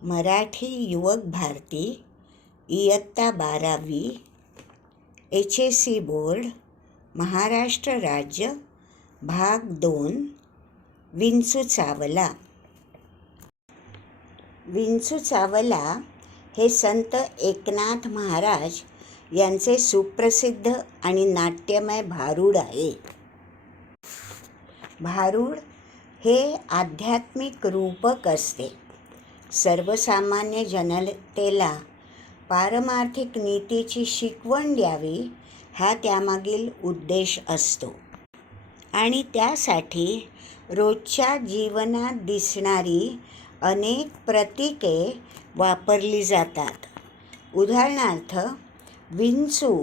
मराठी युवक भारती इयत्ता 12वी HSC बोर्ड महाराष्ट्र राज्य भाग 2 विंचू चावला. विंचू चावला हे संत एकनाथ महाराज यांचे सुप्रसिद्ध आणि नाट्यमय भारूड आहे. भारूड हे आध्यात्मिक रूपक असते. सर्वसामान्य जनतेला पारमार्थिक नीतीची शिकवण द्यावी हा त्यामागील उद्देश असतो आणि त्यासाठी रोजच्या जीवनात दिसणारी अनेक प्रतीके वापरली जातात. उदाहरणार्थ विंचू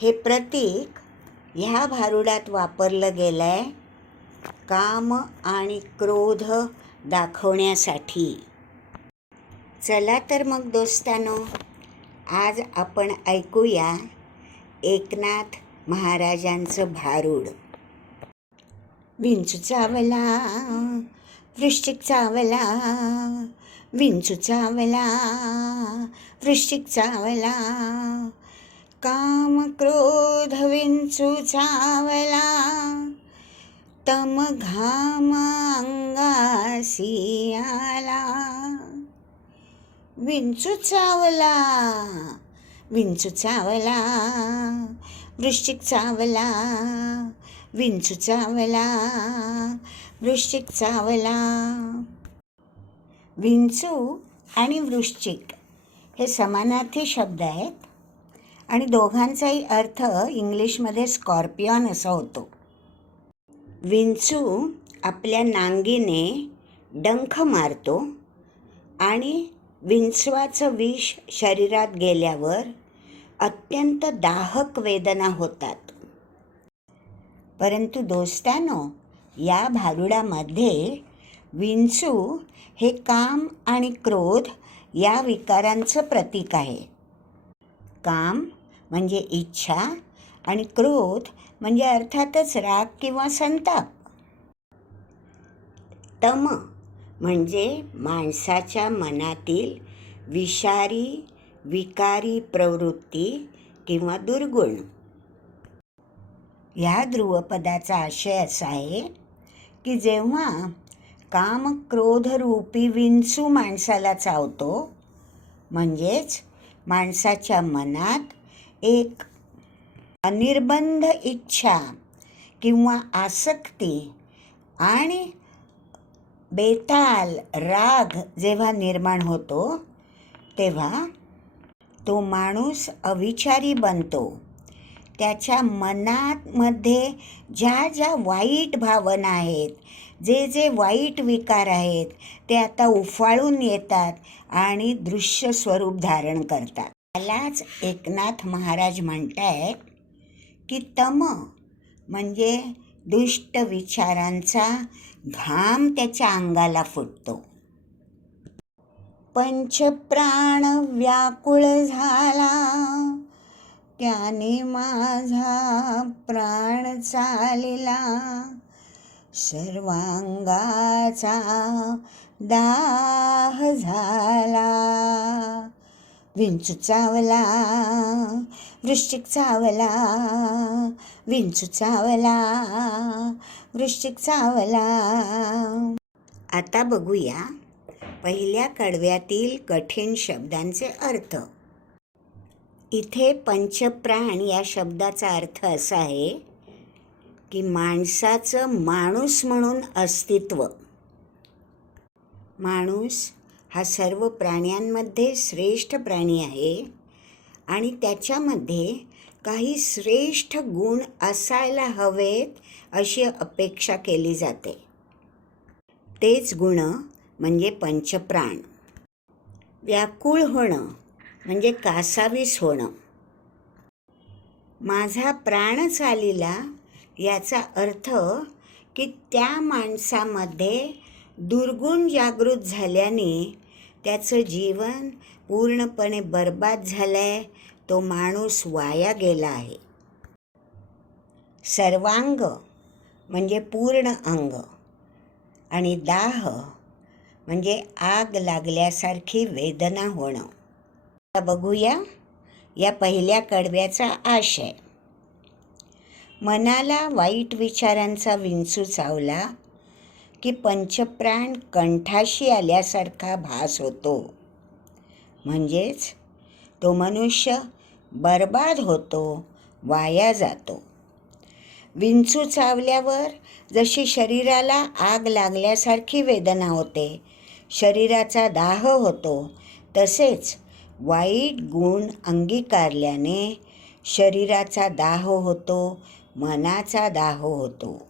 हे प्रतीक ह्या भारुडात वापरलं गेलं आहे काम आणि क्रोध दाखवण्यासाठी. चला तर मग दोस्तानो, आज आपण ऐकूया एकनाथ महाराजांचं भारूड. विंचू चावला, वृश्चिक चावला, विंचू चावला, वृश्चिक चावला, काम क्रोध विंचू चावला, तम घाम अंगासी आला. विंचू चावला, विंचू चावला, वृश्चिक चावला, विंचू चावला, वृश्चिक चावला. विंचू आणि वृश्चिक हे समानार्थी शब्द आहेत आणि दोघांचाही अर्थ इंग्लिशमध्ये स्कॉर्पियन असा होतो. विंचू आपल्या नांगीने डंख मारतो आणि विंचवाचं विष शरीरात गेल्यावर अत्यंत दाहक वेदना होतात. परंतु दोस्तानो, या भारुडामध्ये विंचू हे काम आणि क्रोध या विकारांचं प्रतीक आहे. काम म्हणजे इच्छा आणि क्रोध म्हणजे अर्थातच राग किंवा संताप. तम म्हणजे माणसाच्या मनातील विषारी विकारी प्रवृत्ती किंवा दुर्गुण. ह्या ध्रुवपदाचा आशय असा आहे की जेव्हा काम क्रोध रूपी विंचू माणसाला चावतो, म्हणजेच माणसाच्या मनात एक अनिर्बंध इच्छा किंवा आसक्ती आणि बेताल राग जेव्हा निर्माण होतो, तेव्हा तो माणूस अविचारी बनतो. त्याच्या मनामध्ये ज्या ज्या वाईट भावना आहेत, जे जे वाईट विकार आहेत, ते आता उफाळून येतात आणि दृश्य स्वरूप धारण करतात. त्यालाच एकनाथ महाराज म्हणतायत की तम म्हणजे दुष्ट विचारांचा घाम त्याच्या अंगाला फुटतो. पंचप्राण व्याकुळ झाला, त्याने माझा प्राण चालिला, सर्वांगाचा दाह झाला. विंचू चावला, वृश्चिक चावला, विंचू चावला, वृश्चिक चावला. आता बघूया पहिल्या कडव्यातील कठीण शब्दांचे अर्थ. इथे पंचप्राण या शब्दाचा अर्थ असा आहे की माणसाचं माणूस म्हणून अस्तित्व. माणूस हा सर्व प्राण्यांमध्ये श्रेष्ठ प्राणी आहे आणि त्याच्यामध्ये काही श्रेष्ठ गुण असायला हवेत अशी अपेक्षा केली जाते. तेच गुण म्हणजे पंचप्राण. व्याकुळ होणं म्हणजे कासावीस होणं. माझा प्राण चालिला याचा अर्थ की त्या माणसामध्ये दुर्गुण जागृत झाल्याने त्याचं जीवन पूर्णपणे बर्बाद झालं आहे. तो माणूस वाया गेला आहे. सर्वांग म्हणजे पूर्ण अंग आणि दाह म्हणजे आग लागल्यासारखी वेदना होणं. आता बघूया या पहिल्या कडव्याचा आशय. मनाला वाईट विचारांचा विंचू चावला की पंचप्राण कंठाशी आल्यासारखा भास होतो. म्हणजेच तो मनुष्य बर्बाद होतो, वाया जातो. विंचू चावल्यावर जशी शरीराला आग लागल्यासारखी वेदना होते, शरीराचा दाह होतो, तसेच वाईट गुण अंगीकारल्याने शरीराचा दाह होतो, मनाचा दाह होतो.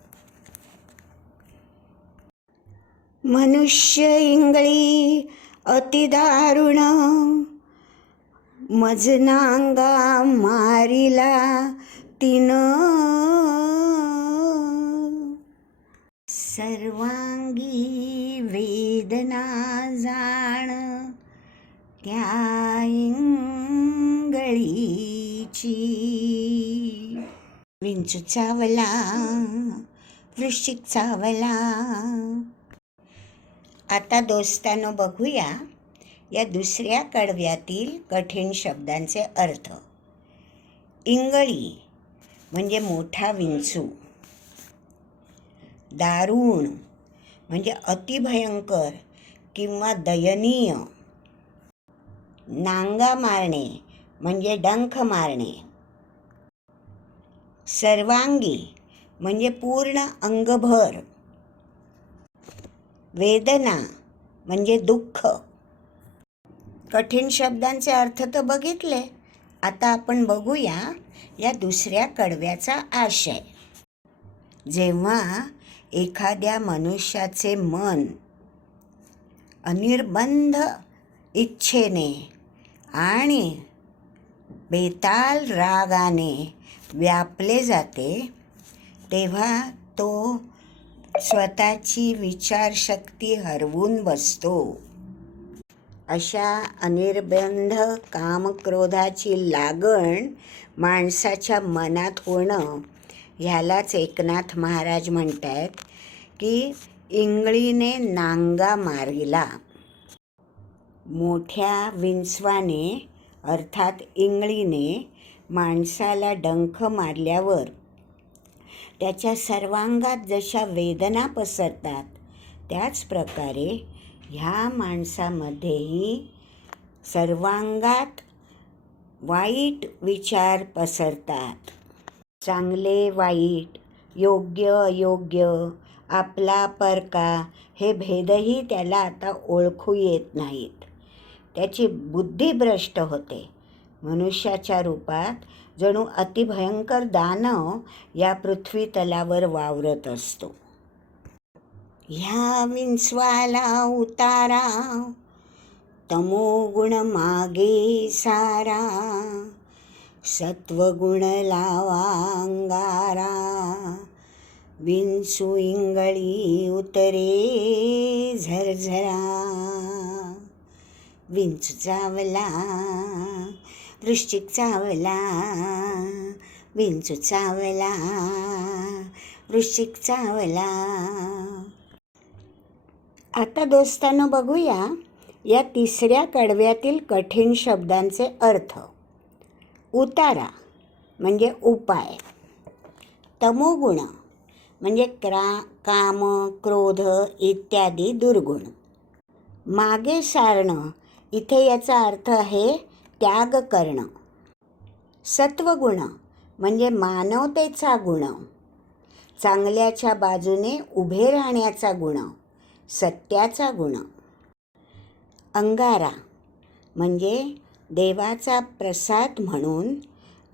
मनुष्य इंगळी अतिदारुण, मजनांगा मारिला तिनं. सर्वांगी वेदना जाण त्या इंगळीची. विंचू चावला, वृश्चिक चावला. आता दोस्तांनो बघूया या दुसऱ्या कडव्यातील कठीण शब्दांचे अर्थ. इंगळी म्हणजे मोठा विंचू. दारुण म्हणजे अतिभयंकर किंवा दयनीय. नांगा मारणे म्हणजे डंख मारणे. सर्वांगी म्हणजे पूर्ण अंगभर. वेदना म्हणजे दुःख. कठीण शब्दांचे अर्थ तर बघितले. आता आपण बघूया या दुसऱ्या कडव्याचा आशय. जेव्हा एखाद्या मनुष्याचे मन अनिर्बंध इच्छेने आणि बेताल रागाने व्यापले जाते, तेव्हा तो स्वतःची विचारशक्ती हरवून बसतो. अशा अनिर्बंध कामक्रोधाची लागण माणसाच्या मनात होणं, ह्यालाच एकनाथ महाराज म्हणतात की इंगळीने नांगा मारिला. मोठ्या विंचवाने अर्थात इंगळीने माणसाला डंख मारल्यावर त्याच्या सर्वांगात जशा वेदना पसरतात, त्याच प्रकारे ह्या माणसामध्येही सर्वांगात वाईट विचार पसरतात. चांगले वाईट, योग्य अयोग्य, आपला परका हे भेदही त्याला आता ओळखू येत नाहीत. त्याची बुद्धी भ्रष्ट होते. मनुष्याच्या रूपात जणू अतिभयंकर दानव या पृथ्वी तलावर वावरत असतो. ह्या विंचवाला उतारा, तमोगुण मागे सारा, सत्वगुण लावा अंगारा, विंचू इंगळी उतरे झरझरा. विंचू चावला, वृश्चिक चावला, विंचू चावला, वृश्चिक चावला. आता दोस्तांनो बघूया या तिसऱ्या कडव्यातील कठीण शब्दांचे अर्थ. उतारा म्हणजे उपाय. तमोगुण म्हणजे काम, क्रोध इत्यादी दुर्गुण. मागे सारणं, इथे याचा अर्थ आहे त्याग करणं. सत्वगुण म्हणजे मानवतेचा गुण, चांगल्याच्या बाजूने उभे राहण्याचा गुण, सत्याचा गुण. अंगारा म्हणजे देवाचा प्रसाद म्हणून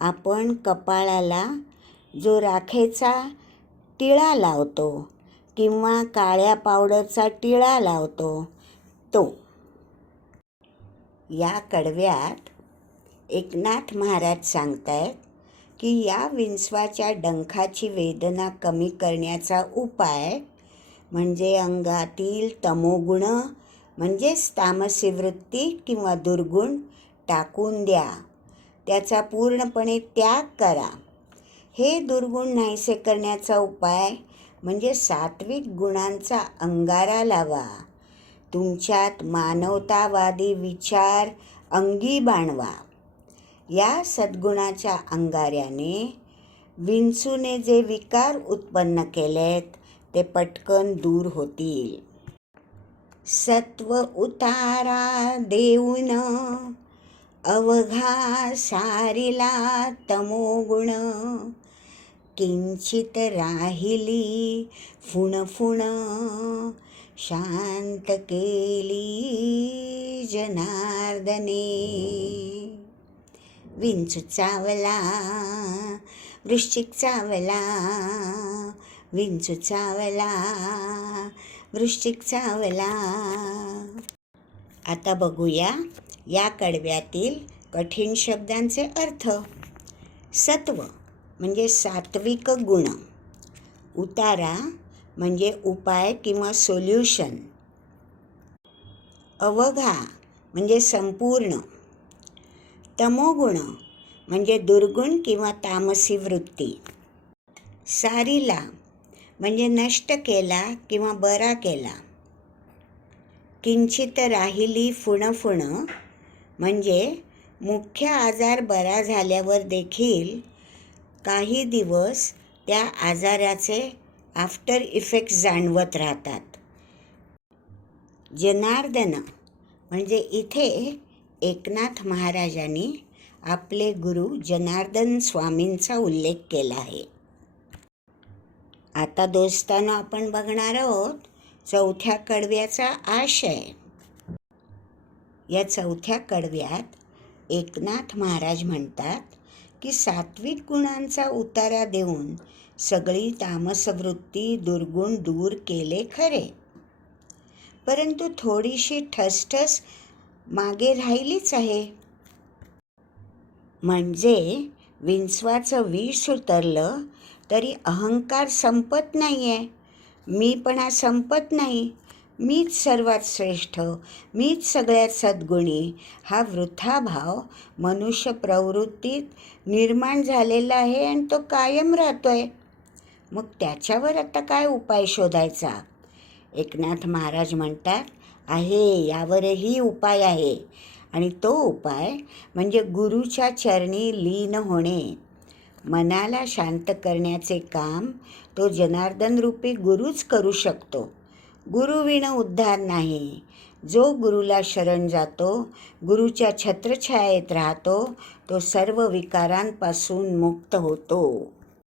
आपण कपाळाला जो राखेचा टिळा लावतो किंवा काळ्या पावडरचा टिळा लावतो तो. या कडव्यात एकनाथ महाराज सांगतायत की या विंचवाच्या डंखाची वेदना कमी करण्याचा उपाय म्हणजे अंगातील तमोगुण म्हणजेच तामसी वृत्ती किंवा दुर्गुण टाकून द्या, त्याचा पूर्णपणे त्याग करा. हे दुर्गुण नाहीसे करण्याचा उपाय म्हणजे सात्विक गुणांचा अंगारा लावा. तुमच्यात मानवतावादी विचार अंगी बाणवा. या सद्गुणाच्या अंगाऱ्याने विंचूने जे विकार उत्पन्न केलेत ते पटकन दूर होतील. सत्व उतारा देऊन अवघा सारिला तमोगुण. किंचित राहिली फुणफुण शांत केली जनार्दने. विंचू चावला वृश्चिक चावला, विंचू चावला वृश्चिक चावला. आता बघूया या कडव्यातील कठीण शब्दांचे अर्थ. सत्व म्हणजे सात्विक गुण. उतारा म्हणजे उपाय किंवा सोल्युशन. अवघा म्हणजे संपूर्ण. तमोगुण म्हणजे दुर्गुण किंवा तामसी वृत्ती. सारिला म्हणजे नष्ट केला किंवा बरा केला. किंचित राहिली फुणफुण म्हणजे मुख्य आजार बरा झाल्यावर देखील काही दिवस त्या आजाराचे आफ्टर इफेक्ट्स जाणवत राहतात. जनार्दन म्हणजे इथे एकनाथ महाराजांनी आपले गुरु जनार्दन स्वामींचा उल्लेख केला आहे. आता दोस्तांनो आपण बघणार आहोत चौथ्या कडव्याचा आशय. या चौथ्या कडव्यात एकनाथ महाराज म्हणतात की सात्विक गुणांचा उतारा देऊन सगळी तामसवृत्ती दुर्गुण दूर केले खरे, परंतु थोडीशी ठसठस मागे राहिलीच आहे. म्हणजे विंचवाचं विष उतरलं तरी अहंकार संपत नाही आहे, मीपणा संपत नाही. मीच सर्वात श्रेष्ठ, मीच सगळ्यात सद्गुणी हा वृथा भाव मनुष्य प्रवृत्तीत निर्माण झालेला आहे आणि तो कायम राहतोय. मग त्याच्यावर आता काय उपाय शोधायचा? एकनाथ महाराज म्हणतात आहे, यावरही उपाय आहे. आणि तो उपाय म्हणजे गुरुच्या चरणी लीन होणे. मनाला शांत करण्याचे काम तो जनार्दन रूपी गुरुच करू शकतो. गुरुविण उद्धार नाही. जो गुरुला शरण जातो, गुरुच्या छत्रछायेत राहतो, तो सर्व विकारांपासून मुक्त होतो.